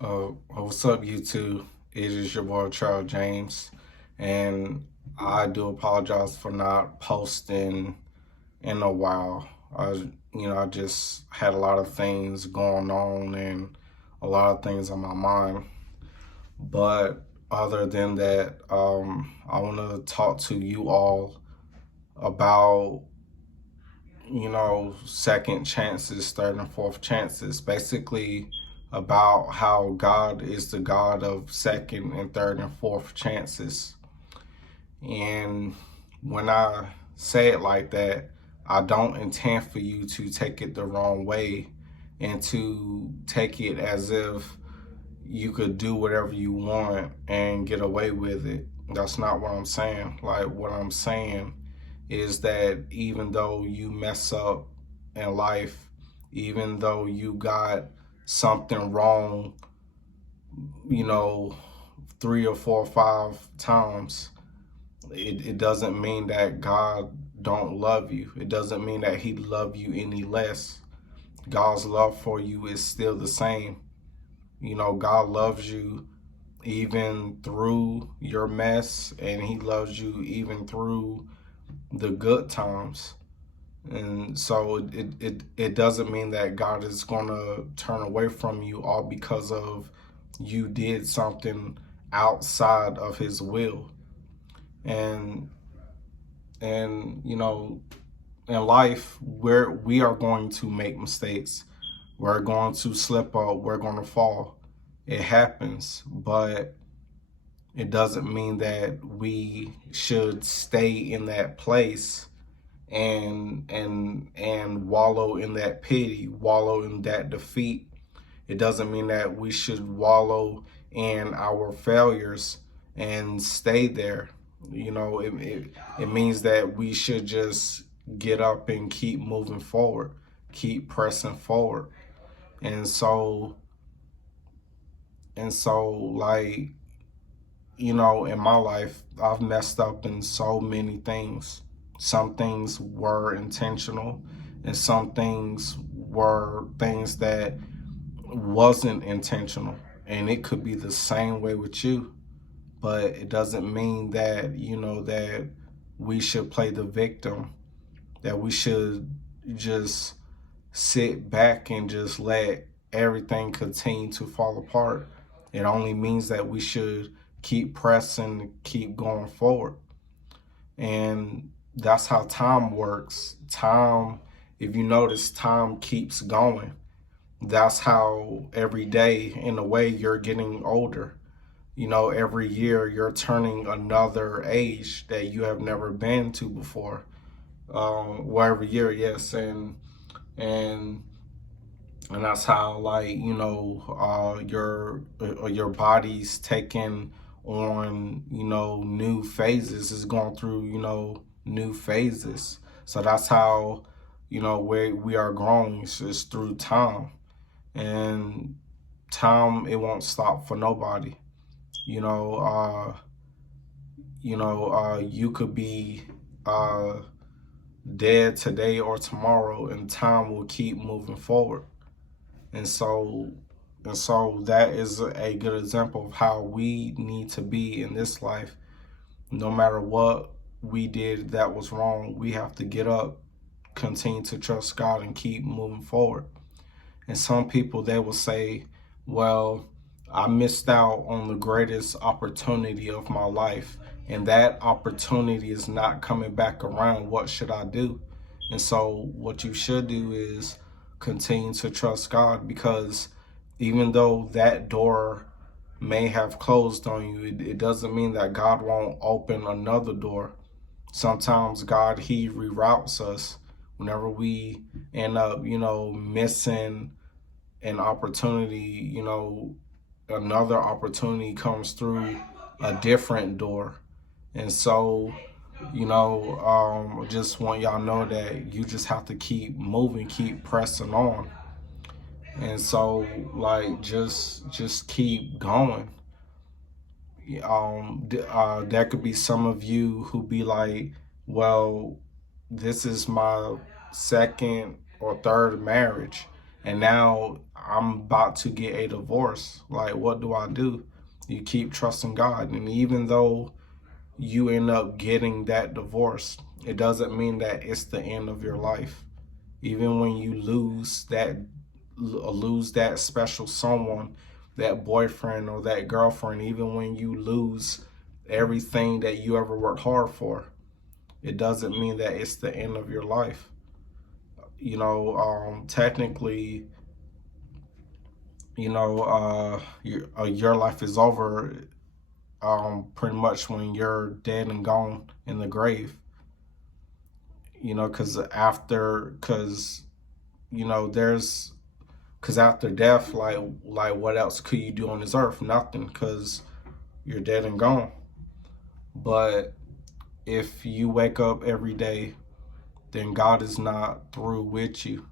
What's up, YouTube? It is your boy Charles James, and I do apologize for not posting in a while. I just had a lot of things going on and a lot of things on my mind. But other than that, I want to talk to you all about second chances, third and fourth chances. Basically, about how God is the God of second and third and fourth chances. And when I say it like that, I don't intend for you to take it the wrong way and to take it as if you could do whatever you want and get away with it. That's not what I'm saying. Like, what I'm saying is that even though you mess up in life, even though you got something wrong, you know, 3 or 4 or 5 times, it doesn't mean that God don't love you. It doesn't mean that he love you any less. God's love for you is still the same. God loves you even through your mess, and he loves you even through the good times. And so it doesn't mean that God is going to turn away from you all because of you did something outside of his will. And and in life, we are going to make mistakes. We're going to slip up, we're going to fall. It happens, but it doesn't mean that we should stay in that place and wallow in that pity, wallow in that defeat. It doesn't mean that we should wallow in our failures and stay there. It means that we should just get up and keep moving forward, keep pressing forward. And so like, in my life, I've messed up in so many things. Some things were intentional, and some things were things that wasn't intentional. And it could be the same way with you, but it doesn't mean that, that we should play the victim, that we should just sit back and just let everything continue to fall apart. It only means that we should keep pressing, keep going forward. And that's how time works. Time, if you notice, time keeps going. That's how every day, in a way, you're getting older. Every year you're turning another age that you have never been to before. Every year, yes. And and that's how, like, your body's taking on new phases, is going through new phases. So that's how where we are growing is through time. And time, it won't stop for nobody. you know uh you could be dead today or tomorrow, and time will keep moving forward. And so and so that is a good example of how we need to be in this life. No matter what we did that was wrong, we have to get up, continue to trust God, and keep moving forward. And some people, they will say, well, I missed out on the greatest opportunity of my life, and that opportunity is not coming back around. What should I do? And so what you should do is continue to trust God, because even though that door may have closed on you, it doesn't mean that God won't open another door. Sometimes God, he reroutes us whenever we end up, missing an opportunity. Another opportunity comes through a different door. And so, just want y'all know that you just have to keep moving, keep pressing on. And so, like, just keep going. There could be some of you who be like, well, this is my second or third marriage, and now I'm about to get a divorce. Like, what do I do? You keep trusting God. And even though you end up getting that divorce, it doesn't mean that it's the end of your life. Even when you lose that special someone, that boyfriend or that girlfriend, even when you lose everything that you ever worked hard for, it doesn't mean that it's the end of your life. Technically, your life is over pretty much when you're dead and gone in the grave. Because after death, like what else could you do on this earth? Nothing, because you're dead and gone. But if you wake up every day, then God is not through with you.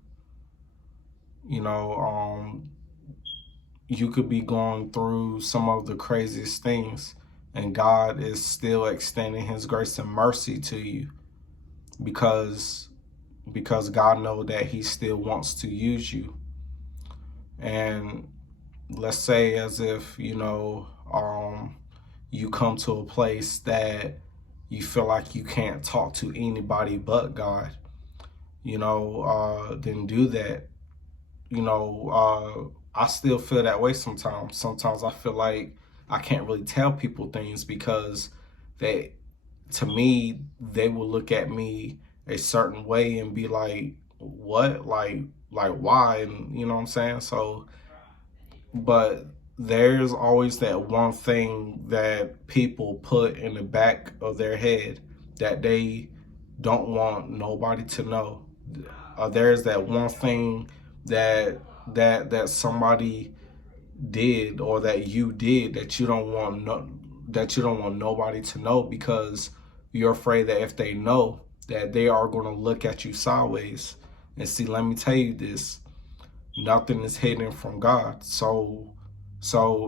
You could be going through some of the craziest things, and God is still extending His grace and mercy to you, because God knows that He still wants to use you. And let's say, as if you come to a place that you feel like you can't talk to anybody but God, then do that. I still feel that way sometimes. Sometimes I feel like I can't really tell people things because to me, they will look at me a certain way and be like, what? Like why? And you know what I'm saying? So, but there's always that one thing that people put in the back of their head that they don't want nobody to know. There's that one thing that somebody did, or that you did, that you don't want nobody to know, because you're afraid that if they know, that they are going to look at you sideways. And see, let me tell you this: nothing is hidden from God. So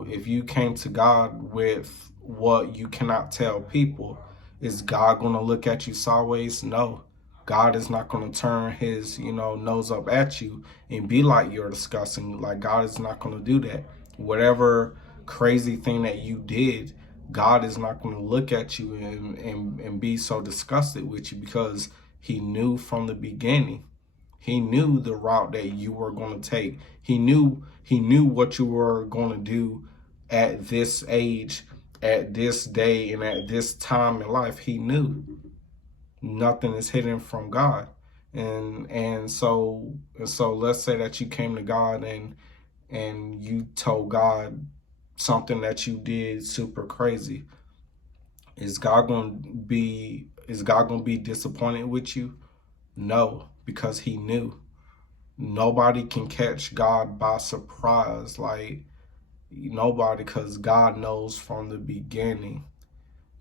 if you came to God with what you cannot tell people, is God going to look at you sideways? No. God is not going to turn His nose up at you and be like, you're disgusting. Like, God is not going to do that. Whatever crazy thing that you did, God is not going to look at you and be so disgusted with you, because He knew from the beginning. He knew the route that you were going to take. He knew what you were going to do at this age, at this day, and at this time in life. He knew. Nothing is hidden from God. And so let's say that you came to God and you told God something that you did super crazy. Is God going to be disappointed with you? No, because He knew. Nobody can catch God by surprise, like nobody, because God knows from the beginning.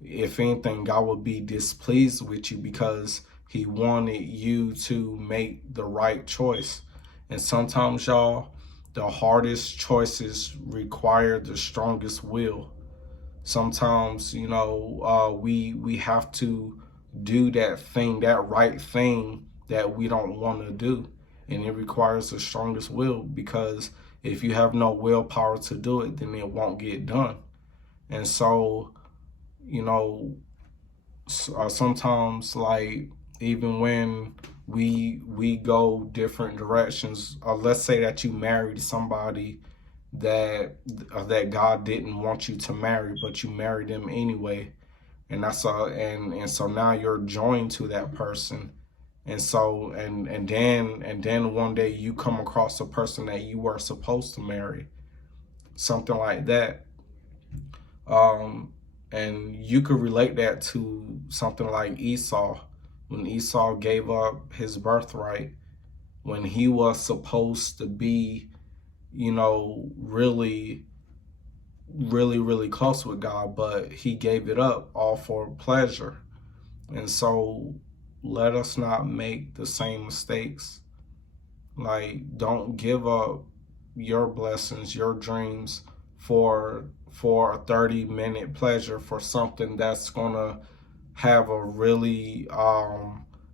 If anything, God would be displeased with you because He wanted you to make the right choice. And sometimes, y'all, the hardest choices require the strongest will. Sometimes, we have to do that thing, that right thing that we don't want to do. And it requires the strongest will, because if you have no willpower to do it, then it won't get done. And so, sometimes, like, even when we go different directions, let's say that you married somebody that God didn't want you to marry, but you married them anyway, and so now you're joined to that person. And so and then one day you come across a person that you were supposed to marry, something like that. And you could relate that to something like Esau. When Esau gave up his birthright, when he was supposed to be, really, really, really close with God, but he gave it up all for pleasure. And so let us not make the same mistakes. Like, don't give up your blessings, your dreams for a 30-minute pleasure, for something that's gonna have a really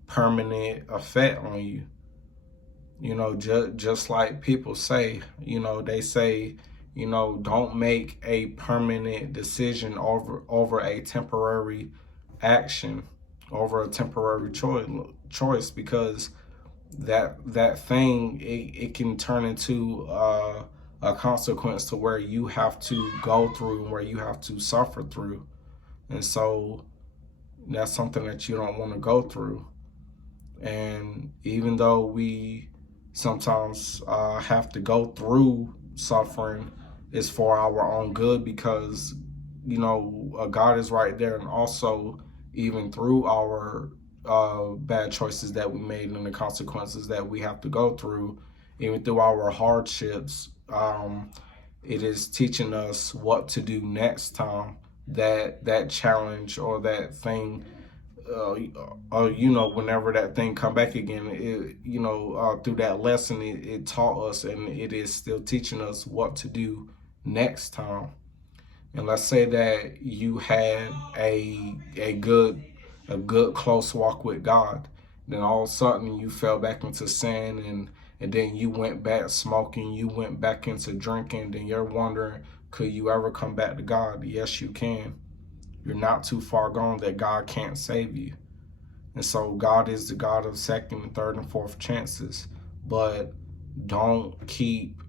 permanent effect on you. Just like people say, they say, don't make a permanent decision over a temporary action, over a temporary choice, because that thing, it can turn into a consequence to where you have to go through and where you have to suffer through. And so that's something that you don't want to go through. And even though we sometimes have to go through suffering, it's for our own good, because God is right there. And also, even through our bad choices that we made and the consequences that we have to go through, even through our hardships, it is teaching us what to do next time that challenge or that thing, whenever that thing come back again, through that lesson, it taught us, and it is still teaching us what to do next time. And let's say that you had a good close walk with God, then all of a sudden you fell back into sin, and then you went back smoking, you went back into drinking, then you're wondering, could you ever come back to God? Yes, you can. You're not too far gone that God can't save you. And so God is the God of second and third and fourth chances. But don't keep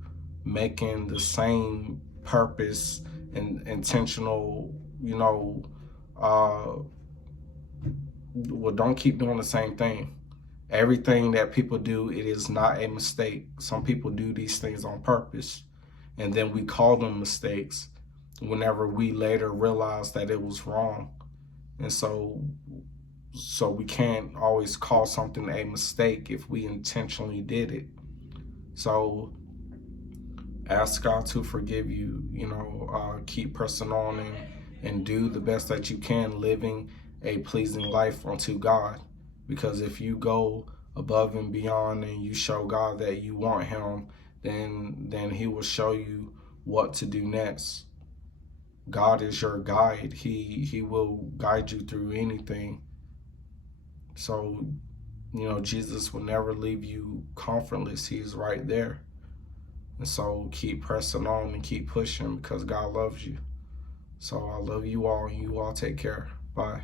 making the same purpose and intentional, don't keep doing the same thing. Everything that people do, it is not a mistake. Some people do these things on purpose, and then we call them mistakes whenever we later realize that it was wrong. And so we can't always call something a mistake if we intentionally did it. So ask God to forgive you, keep pressing on, and do the best that you can, living a pleasing life unto God. Because if you go above and beyond and you show God that you want him, then he will show you what to do next. God is your guide. He will guide you through anything. So, Jesus will never leave you comfortless. He is right there. And so keep pressing on and keep pushing, because God loves you. So I love you all, and you all take care. Bye.